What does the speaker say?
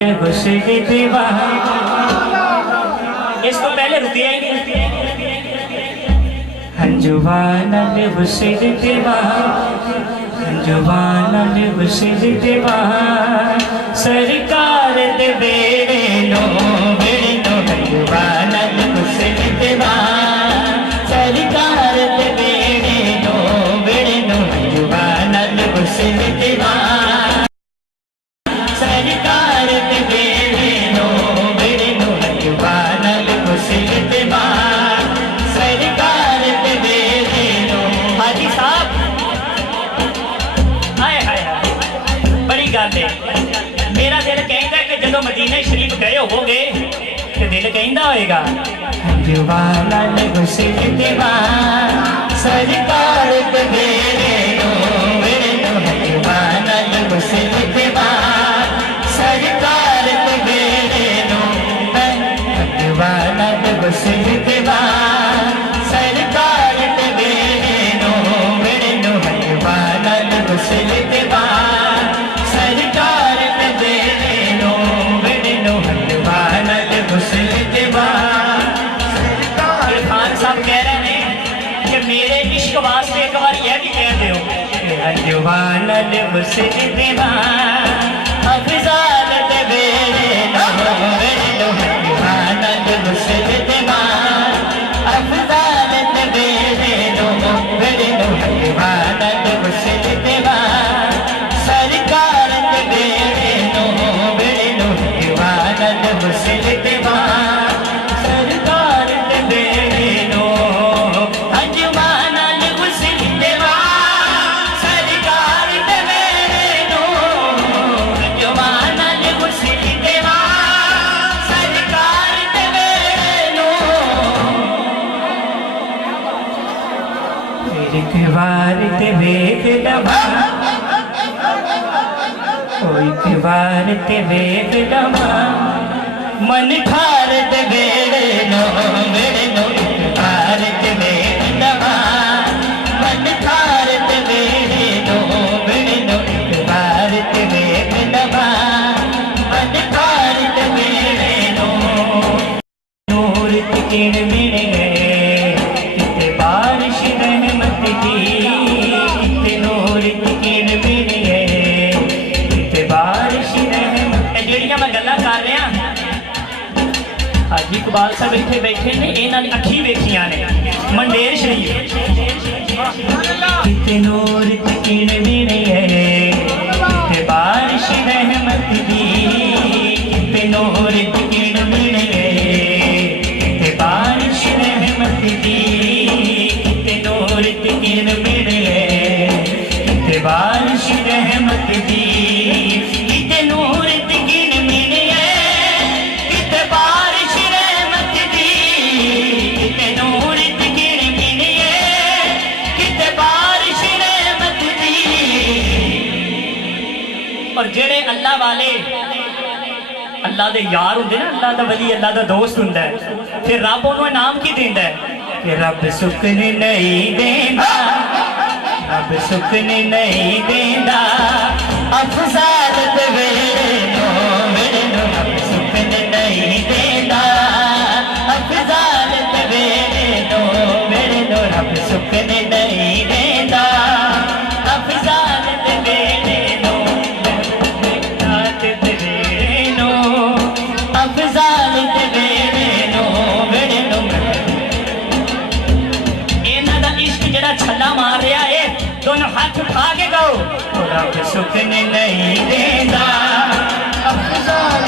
इसको पहले रुकिया ही नहीं। हंजुवाना हुसैन देवा, हंजुवाना हुसैन देवा, सरकार दे बेड़े नो हंजुवाना हुसैन देवा, सरकार दे बेड़े नो हंजुवाना हुसैन देवा, सरकार दे बेड़े नो हंजुवाना हुसैन देवा, सरकार दे बेड़े नो। हाजी साहब हाय हाय बड़ी गल है। मेरा दिल कहता है कि जदों मदीना शरीफ गए होवोगे तो दिल कहता होएगा हंजुवाना हुसैन देवा, सरकार दे बेड़े नो हंजुवाना हुसैन देवा, सरकार दे बेड़े नो हंजुवाना हुसैन देवा, सरकार दे बेड़े नो हंजुवाना हुसैन देवा, सरकार दे बेड़े नो हंजुवाना हुसैन देवा। खान साहब कह रहे हैं कि मेरे इश्क वास्ते एक बार यह भी कह दो हंजुवाना हुसैन देवा, अफजाल दे बेड़े नो हंजुवाना हुसैन देवा, अफजाल दे बेड़े नो हंजुवाना हुसैन देवा, सरकार दे बेड़े नो हंजुवाना हुसैन देवा, सरकार दे बेड़े नो हंजुवाना हुसैन देवा, सरकार दे बेड़े नो हंजुवाना हुसैन देवा, सरकार दे बेड़े नो। एक बार ते वेख दबा, एक बार ते वेख दबा, मन ठार दे बेड़े नो एक बार ते वेख दबा, मन ठार दे बेड़े नो एक बार ते वेख दबा, मन ठार दे बेड़े नो। नूर किण मिल गए किते बारिश रहमत दी, किते नूर किण मिल गए किते बारिश रहमत। ਜਿਹੜੀਆਂ मैं गल्लां कर रहा हाजी इकबाल साहब इत्थे बैठे ने, इन्हां दी अखी वेखियां ने मंडेर शरीफ। किते नूर किण मिल गए किते बारिश रहमत दी, किते नूर किण मिल गए किते बारिश रहमत दी, किते नूर किण मिल गए किते बारिश रहमत दी, किते नूर किण मिल गए किते बारिश रहमत दी, किते नूर किण मिल गए किते बारिश रहमत दी। और जेड़े अल्लाह वाले अल्लाह दे यार होंदे ना, अल्लाह दा वली अल्लाह दा दोस्त हुंदा है, फिर रब उन्होंने इनाम की देंदा है कि रब सुख नहीं देंदा, रब सुख नहीं देंदा, अफजाल दे बेड़े नो रब सुख नहीं देंदा, अफजाल दे बेड़े नो रब सुख नहीं देंदा, अफजाल दे बेड़े नो अफजाल दे बेड़े नो इन्हां दा इश्क जेड़ा छल्ला मार रहा है, दोनों हाथ उठा के गाओ रब सुख नहीं देंदा, अफजाल